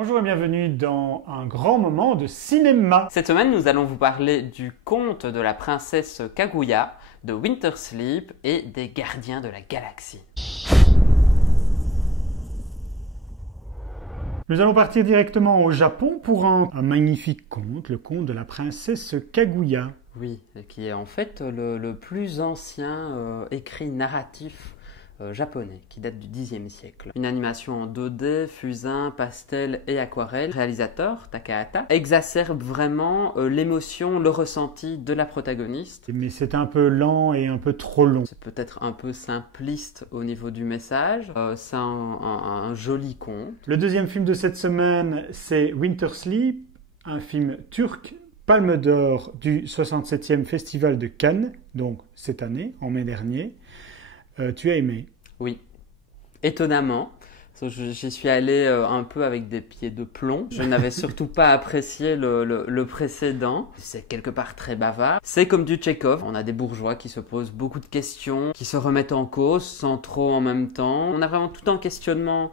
Bonjour et bienvenue dans un grand moment de cinéma. Cette semaine, nous allons vous parler du conte de la princesse Kaguya, de Winter Sleep et des gardiens de la galaxie. Nous allons partir directement au Japon pour un magnifique conte, le conte de la princesse Kaguya. Oui, qui est en fait le plus ancien écrit narratif japonais, qui date du Xe siècle. Une animation en 2D, fusain, pastel et aquarelle. Le réalisateur, Takahata, exacerbe vraiment l'émotion, le ressenti de la protagoniste. Mais c'est un peu lent et un peu trop long. C'est peut-être un peu simpliste au niveau du message. C'est un joli conte. Le deuxième film de cette semaine, c'est Winter Sleep, un film turc, Palme d'Or du 67e Festival de Cannes, donc cette année, en mai dernier. Tu as aimé? Oui, étonnamment. J'y suis allé un peu avec des pieds de plomb. Je n'avais surtout pas apprécié le précédent. C'est quelque part très bavard. C'est comme du Tchekhov. On a des bourgeois qui se posent beaucoup de questions, qui se remettent en cause sans trop en même temps. On a vraiment tout un questionnement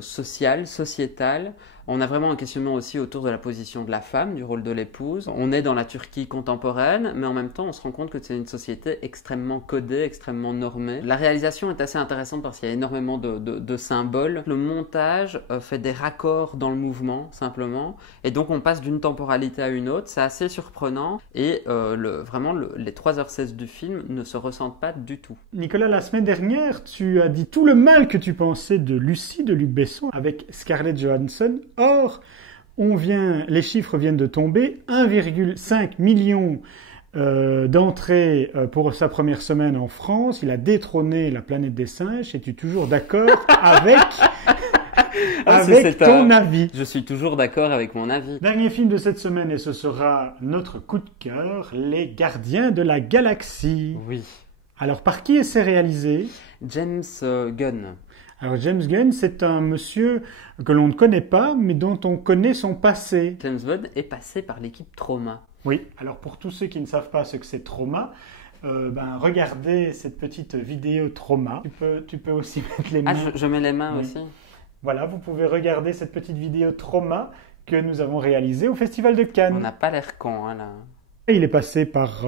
social, sociétal. On a vraiment un questionnement aussi autour de la position de la femme, du rôle de l'épouse. On est dans la Turquie contemporaine, mais en même temps, on se rend compte que c'est une société extrêmement codée, extrêmement normée. La réalisation est assez intéressante parce qu'il y a énormément de symboles. Le montage fait des raccords dans le mouvement, simplement. Et donc, on passe d'une temporalité à une autre. C'est assez surprenant. Et vraiment, les 3h16 du film ne se ressentent pas du tout. Nicolas, la semaine dernière, tu as dit tout le mal que tu pensais de Lucie, de Luc Besson, avec Scarlett Johansson. Or, les chiffres viennent de tomber, 1,5 million d'entrées pour sa première semaine en France. Il a détrôné La Planète des Singes. Es-tu toujours d'accord avec ton avis? Je suis toujours d'accord avec mon avis. Dernier film de cette semaine, et ce sera notre coup de cœur, Les Gardiens de la Galaxie. Oui. Alors, par qui est-ce réalisé? James Gunn. Alors James Gunn, c'est un monsieur que l'on ne connaît pas, mais dont on connaît son passé. James Gunn est passé par l'équipe Trauma. Oui, alors pour tous ceux qui ne savent pas ce que c'est Trauma, regardez cette petite vidéo Trauma. Tu peux aussi mettre les mains. Ah, je mets les mains oui. aussi. Voilà, vous pouvez regarder cette petite vidéo Trauma que nous avons réalisée au Festival de Cannes. On n'a pas l'air con, hein, là. Il est passé par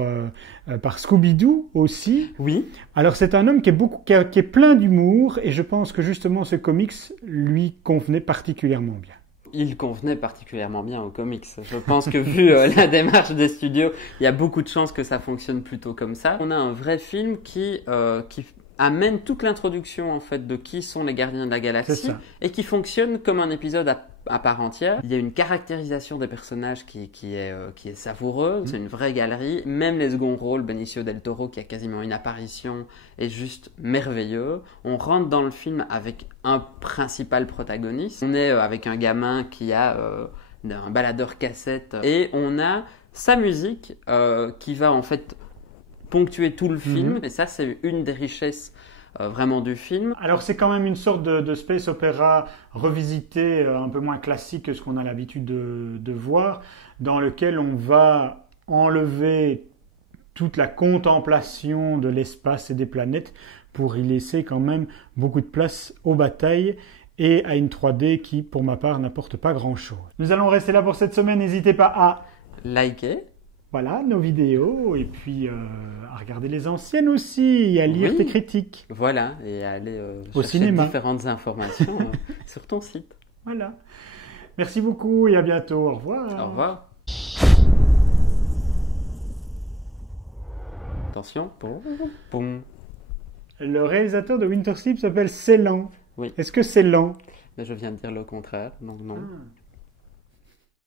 Scooby-Doo aussi. Oui. Alors c'est un homme qui est plein d'humour et je pense que justement ce comics lui convenait particulièrement bien. Il convenait particulièrement bien aux comics. Je pense que vu la démarche des studios, il y a beaucoup de chances que ça fonctionne plutôt comme ça. On a un vrai film qui amène toute l'introduction en fait de qui sont les gardiens de la galaxie et qui fonctionne comme un épisode à part entière. Il y a une caractérisation des personnages qui est savoureuse. C'est une vraie galerie. Même les seconds rôles, Benicio del Toro qui a quasiment une apparition est juste merveilleux. On rentre dans le film avec un principal protagoniste. On est avec un gamin qui a un baladeur cassette et on a sa musique qui va en fait ponctuer tout le film, et ça c'est une des richesses vraiment du film. Alors c'est quand même une sorte de space opéra revisité, un peu moins classique que ce qu'on a l'habitude de voir, dans lequel on va enlever toute la contemplation de l'espace et des planètes pour y laisser quand même beaucoup de place aux batailles et à une 3D qui, pour ma part, n'apporte pas grand-chose. Nous allons rester là pour cette semaine, n'hésitez pas à liker. Voilà, nos vidéos, et puis à regarder les anciennes aussi, et à lire tes critiques. Voilà, et à aller au chercher cinéma. Différentes informations sur ton site. Voilà. Merci beaucoup et à bientôt. Au revoir. Au revoir. Attention. Boum. Le réalisateur de Winter Sleep s'appelle Ceylan. Oui. Est-ce que c'est lent? Mais je viens de dire le contraire, donc non.